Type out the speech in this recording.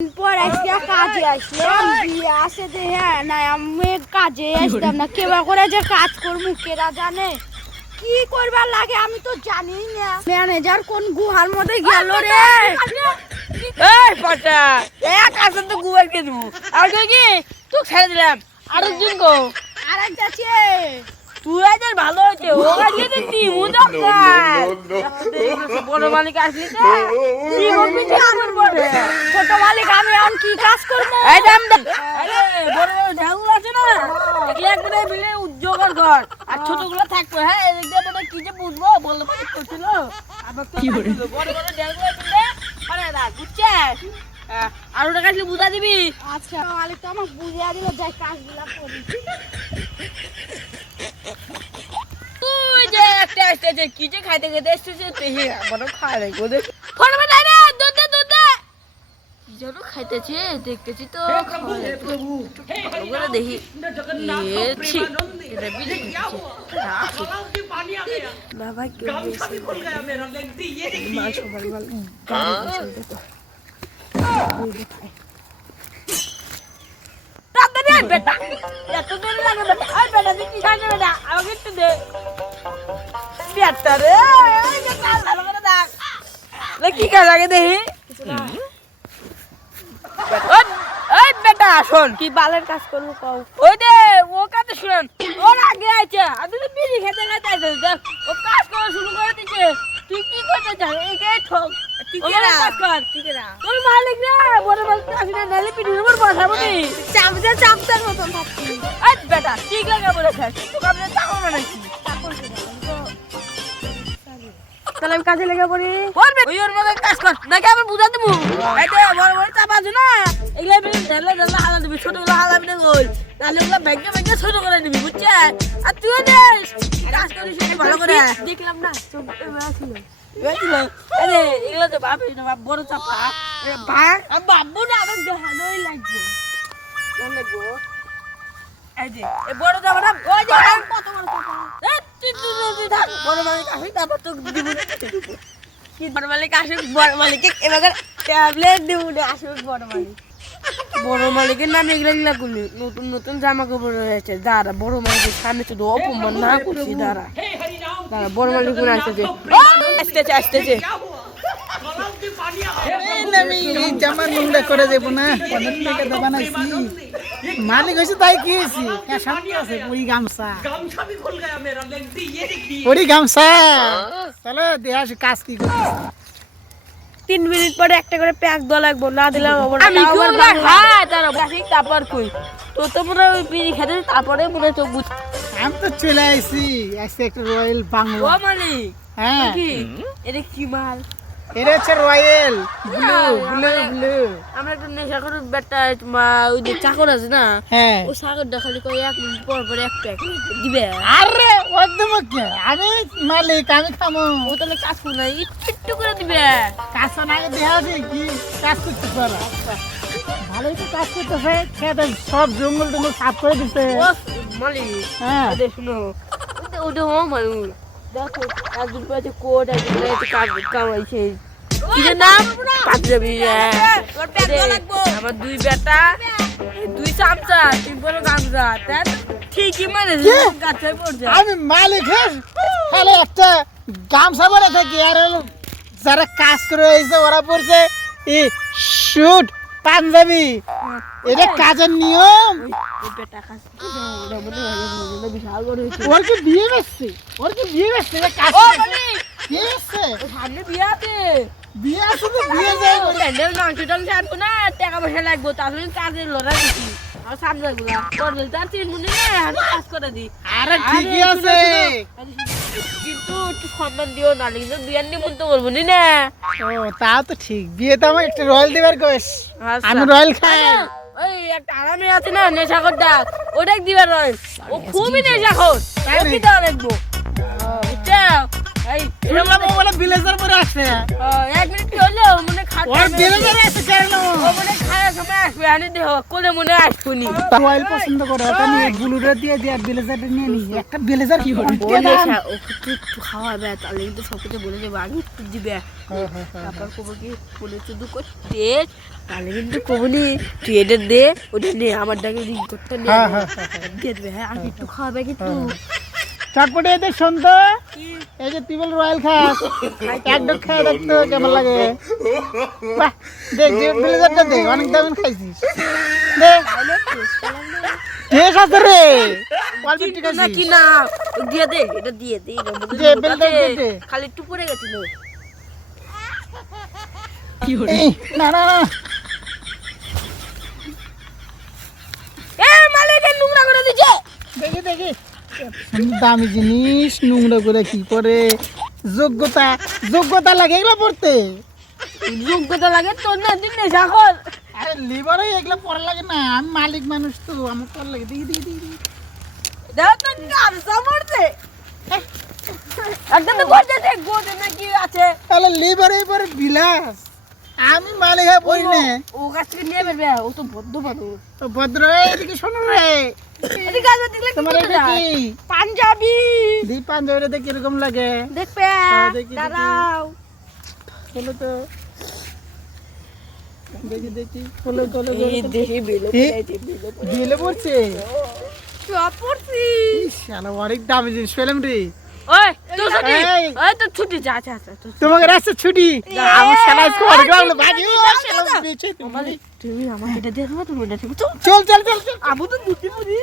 পর আজকে কাজে আসলাম বিয়ে আসে যে হ্যাঁ না আমি কাজে আসতাম না কেবা করে যে কাজ করবো কেরা জানে কি করবার লাগে আমি তো জানি না ম্যানেজার কোন গুহার মধ্যে গেল রে এই পাটা এক আসন তো গুয়ার কে দেবো আর কই কি তুই ছেড়ে দিলাম আরেকজন গো আরেক যাচ্ছে তুই আজ ভালো হয়েছে ও আজকে দেখতি মুদক বড় মালিক আসলি তো কি করবি আমার বড় ছোট মালিক আমি এখন কি কাজ করবো এই দাম আরে বড় বড় ঢাউ আছে না এগুলা একবারে মিলে উদ্যোগের ঘর আর ছোটগুলো থাকবে হ্যাঁ এদিকে মানে কি যে বুঝবো বললে পারে করছিল আবার তো বড় বড় ঢাউ আছে আরে না বুঝছিস আর ওটা কাছে বুঝা দিবি আচ্ছা মালিক তো আমাকে বুঝিয়ে দিল যাই কাজগুলা করি তুই যে একটা আসতে কি যে খাইতে খেতে এসেছে তুই বড় খাওয়া নাই ওদের ফোনবে না রে দুধ দে কি যেন খাইতেছে দেখতেছি তো ওগুলো দেখি ছি এটা বিলি বাবা কেউ মাল সবার মাল বেটা এত দূর লাগে বেটা ওই বেটা তুই কি খাইছে বেটা আমাকে একটু দে পেটটা রে ওই যে কাল ভালো করে দেখ লে কি কাজ লাগে দেখি ওই বেটা শোন কি বালের কাজ করবো কও ওই দে ও কাছে শুন ওর আগে আছে আর তুই বিড়ি খেতে খেতে আছিস দেখ ও কাজ করা শুরু করে দিচ্ছে তুই কি করতে চাস এই ঠক টিকেরা কাজ কর টিকেরা তোর মালিক রে বড় মালিক আসলে নালে পিঠের উপর বসাবো নি চামচার মতন থাকছি এই বেটা ঠিক লাগে বলেছিস তুই কামনে চাকর না নাকি চাকর তাহলে আমি কাজে লেগে পড়ি করবে ওই ওর মধ্যে কাজ কর নাকি আমি বুঝা দেবো এই দে বড় বড় চাপ আছে না এগুলা বেশি ঢেলে ঢেলে হালা দিবি ছোটগুলো হালাবি না গোল তাহলে ওগুলা ভেঙে ভেঙে ছোট করে নিবি বুঝছিস আর তুইও দে কাজ করিস ভালো করে দেখলাম না চোখ ছিল বুঝলো আরে এগুলো তো বাপ বড় চাপা ভাগ আর বাবু না আমার দেখানোই লাগবে লাগবো এই যে এই বড় চাপাটা ওই যে কত বড় কথা এই তুই থাক বড় মালিক আসি তারপর তো দিব কি বড় মালিক আসে বড় মালিককে এবার ট্যাবলেট দেবো না আসবে বড় মালিক বড় মালিকের নামে এগুলা করলি নতুন নতুন জামা কাপড় রয়েছে দাঁড়া বড় মালিকের সামনে শুধু অপমান না করছি দাঁড়া দাঁড়া বড় মালিক মনে আসতেছে আসতেছে জামা নোংরা করে দেবো না পনেরো টাকা তো বানাইছি মালিক হয়েছে তাই কি হয়েছি শান্তি আছে ওই গামছা ওই গামছা চলো দেহা কাজ কি করতে 3 মিনিট পরে একটা করে প্যাক দেওয়া লাগবো না দিলে আমি কোলা হ্যাঁ তারা বাসি তারপর কই তো তো পুরো বিড়ি খেতে তারপরে মনে তো বুঝ আমি তো চলে আইছি আজকে একটা রয়্যাল বাংলা ও মালিক হ্যাঁ কি এটা কি মাল এটা হচ্ছে রয়্যাল ব্লু ব্লু ব্লু আমরা একটা নেশা করে বেটা ওই যে চাকর আছে না হ্যাঁ ও চাকরটা খালি কই 1 মিনিট পর পর এক প্যাক দিবে আরে একদম কি আমি মালিক আমি খামো ও তাহলে কাজ করে না একটু করে দিবে কাজ না আগে দেখা আছে কি কাজ করতে পারো ভালোই তো কাজ করতেছে খেতে সব জঙ্গল টঙ্গল সাফ করে দিচ্ছে ও মালিক হ্যাঁ আরে শুনো ওটা ও মানুষ দেখো একদিন পরে কোড একদিন পরে কাজ কামাইছে কি যে নাম পাঞ্জাবি আমার 2 বেটা 2 চামচা 3 বড় গামছা তাই ঠিকই মানে গাছে পড়ছে আমি মালিক তাহলে একটা গামছা পরে থাকি আর যারা কাজ করে এসে ওরা পড়ছে এই শুট পাঞ্জাবি এটা কাজের নিয়ম বেটা কাজ বিশাল বড় হয়েছে ওর কি বিয়ে বেসছে কাজ ও মালিক বিয়ে বেসছে সামনে বিয়ে আছে বিয়ে আছে তো বিয়ে যায় প্যান্ডেল মাংস টাংস আনবো না টাকা পয়সা লাগবো তাহলে কাজের লড়াই দিচ্ছি আর সামনে গুলা করলে তার 3 মিনিট আমি কাজ করে দিই আরে ঠিকই আছে কিন্তু একটু সম্মান দিও না কিন্তু বিয়ার নিমন্ত্রণ করবো নি না ও তাও তো ঠিক বিয়ে তো আমার একটা রয়্যাল দিবার কইস আমি রয়্যাল খাই ওই একটা আরামে আছে না নেশাখোর ডাক ওটাক দিবার রয় ও খুবই নেশাখোর তাই কি দেওয়া লাগবো বুঝছো এই এরকম বলে ভিলেজার পরে আসছে 1 মিনিট কি হলো মনে খাটা ওর ভিলেজার আসছে কেন ও মনে খাওয়ার সময় আসবে বেহানি দেহ কোলে মনে আসবনি রয়্যাল পছন্দ করে ওটা নিয়ে ব্লুটা দিয়ে দিয়ে ব্লেজারটা নিয়ে নি একটা ব্লেজার কি করে বলে ওকে একটু খাওয়াবে তাহলে কিন্তু সবকিছু বলে দেবে আগে একটু দিবে তারপর কবো কি বলে শুধু করতে তাহলে কিন্তু কবনি তুই এটা দে ওটা নে আমার ডাকে রিং করতে নে দিয়ে দেবে হ্যাঁ আগে একটু খাওয়াবে কিন্তু চটপটে এদের শোন তো এই যে তুই বল রয়্যাল খাস এক ডক খেয়ে দেখতো কেমন লাগে বাহ দেখ যে ব্লেজারটা দে অনেক দাম খাইছিস দে ঠিক আছে রে অল্প ঠিক আছে না কি না দিয়ে দে এটা দিয়ে দে দে ব্লেজার দে খালি একটু পড়ে গেছিল এই, না না না এ মালিকের নোংরা করে দিছে দেখি দেখি দামি জিনিস নোংরা করে কি করে যোগ্যতা যোগ্যতা লাগে এগুলো পড়তে যোগ্যতা লাগে তোর না দিন নেশা কর আরে লিভারে এগুলো পড়া লাগে না আমি মালিক মানুষ তো আমার পড়া লাগে দেখি দেখি দেখি দাও তো গামছা পড়ছে একদম তো করতে দেখ গোদে না কি আছে তাহলে লিভারে পরে বিলাস আমি মালিক হয়ে পড়ি না ও কাছ থেকে নিয়ে বেরবে ও তো বদ্ধ মানুষ তো ভদ্র এদিকে শোনো রে এদিকে আসবে দেখলে তোমার এটা কি পাঞ্জাবি দীপ পাঞ্জাবিটা দেখে কিরকম লাগে দেখবে দেখি, দাঁড়াও বলো তো দেখি দেখি বলো বলো এই দেখি বেলো দিলে পড়ছে সব পড়ছি শালা অনেক দামি জিনিস পেলাম রে ওই তো ছুটি এই। ওই তো ছুটি যা যা যা তো তোমাকে রাস্তা ছুটি আমার শালা আজকে অনেক রাখলো ভাগি ও শালা বেঁচে তুমি। তুমি আমাকে এটা দিয়ে দেবে তুমি এটা ঠিক চল চল চল চল আবু তো দুটি বুঝি